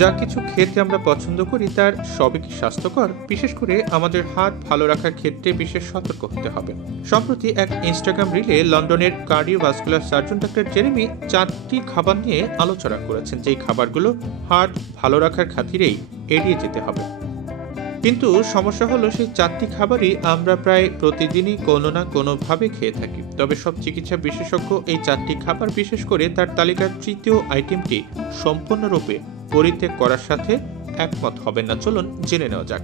যা কিছু খেতে আমরা পছন্দ করি তার সবই কি স্বাস্থ্যকর? বিশেষ করে আমাদের হার্ট ভালো রাখার ক্ষেত্রে বিশেষ সতর্ক হতে হবে। সম্প্রতি এক ইনস্টাগ্রাম রিলে লন্ডনের কার্ডিওভাস্কুলার সার্জন ডক্টর জেরেমি 4টি খাবার নিয়ে আলোচনা করেছেন, যেই খাবারগুলো হার্ট ভালো রাখার খাতিরেই এড়িয়ে যেতে হবে। কিন্তু সমস্যা হলো সেই 4টি খাবারই আমরা প্রায় প্রতিদিনই কোনো না কোনোভাবে খেয়ে থাকি। তবে সব চিকিৎসা বিশেষজ্ঞ এই 4টি খাবার, বিশেষ করে তার তালিকার তৃতীয় আইটেমটি সম্পূর্ণরূপে পরিত্যাগ করার সাথে একমত হবেন না। চলুন জেনে নেওয়া যাক।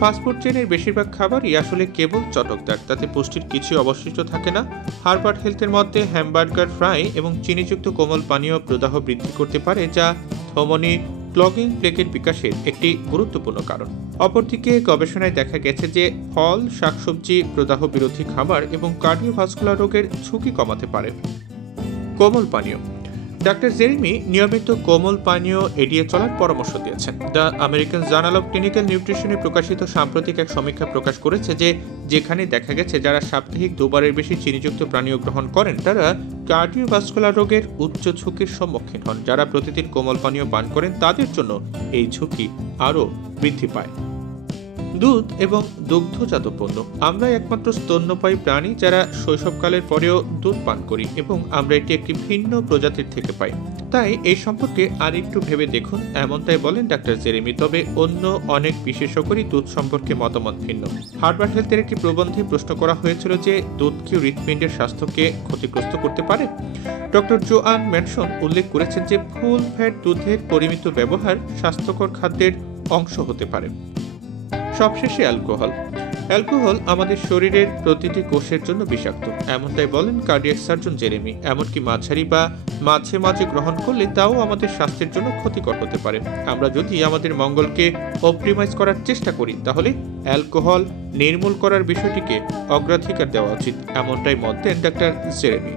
ফাস্টফুড চেনের বেশিরভাগ খাবারই আসলে কেবল চটকদার, তাতে পুষ্টির কিছু অবশিষ্ট থাকে না। হার্বার্ট হেলথের মধ্যে হ্যামবার্গার, ফ্রাই এবং চিনিযুক্ত কোমল পানীয় প্রদাহ বৃদ্ধি করতে পারে, যা ধমনী ক্লগিং প্লেকের বিকাশের একটি গুরুত্বপূর্ণ কারণ। অপরদিকে গবেষণায় দেখা গেছে যে ফল, শাকসবজি প্রদাহ বিরোধী খাবার এবং কার্ডিওভাস্কুলার রোগের ঝুঁকি কমাতে পারে। কোমল পানীয়। ডাক্তার জেরেমি নিয়মিত কোমল পানীয় এড়িয়ে চলার পরামর্শ দিয়েছেন। The American journal of clinical নিউট্রিশনে প্রকাশিত সাম্প্রতিক এক সমীক্ষা প্রকাশ করেছে যে যেখানে দেখা গেছে যারা সাপ্তাহিক 2বারের বেশি চিনিযুক্ত পানীয় গ্রহণ করেন তারা কার্ডিওভাস্কুলার রোগের উচ্চ ঝুঁকির সম্মুখীন হন। যারা প্রতিদিন কোমল পানীয় পান করেন তাদের জন্য এই ঝুঁকি আরও বৃদ্ধি পায়। দুধ এবং দুগ্ধজাত পণ্য। আমরা একমাত্র স্তন্যপায়ী প্রাণী যারা শৈশবকালের পরেও দুধ পান করি, এবং আমরা এটি একটি ভিন্ন প্রজাতির থেকে পাই। তাই এই সম্পর্কে আর একটু ভেবে দেখুন, এমনটাই বলেন ডাক্তার জেরেমি। তবে অন্য অনেক বিশেষজ্ঞরই দুধ সম্পর্কে মতামত ভিন্ন। হার্বার্ট হেলথের একটি প্রবন্ধে প্রশ্ন করা হয়েছিল যে দুধ কি হৃৎপিণ্ডের স্বাস্থ্যকে ক্ষতিগ্রস্ত করতে পারে। ডক্টর জোয়ান ম্যানসন উল্লেখ করেছেন যে ফুল ফ্যাট দুধের পরিমিত ব্যবহার স্বাস্থ্যকর খাদ্যের অংশ হতে পারে। সবশেষে অ্যালকোহল আমাদের শরীরের প্রতিটি কোষের জন্য বিষাক্ত, এমনটাই বলেন কার্ডিয়াক সার্জন জেরেমি। এমনকি মাঝারি বা মাঝে মাঝে গ্রহণ করলে তাও আমাদের স্বাস্থ্যের জন্য ক্ষতিকর হতে পারে। আমরা যদি আমাদের মঙ্গলকে অপটিমাইজ করার চেষ্টা করি তাহলে অ্যালকোহল নির্মূল করার বিষয়টিকে অগ্রাধিকার দেওয়া উচিত, এমনটাই মত দেন ডাক্তার জেরেমি।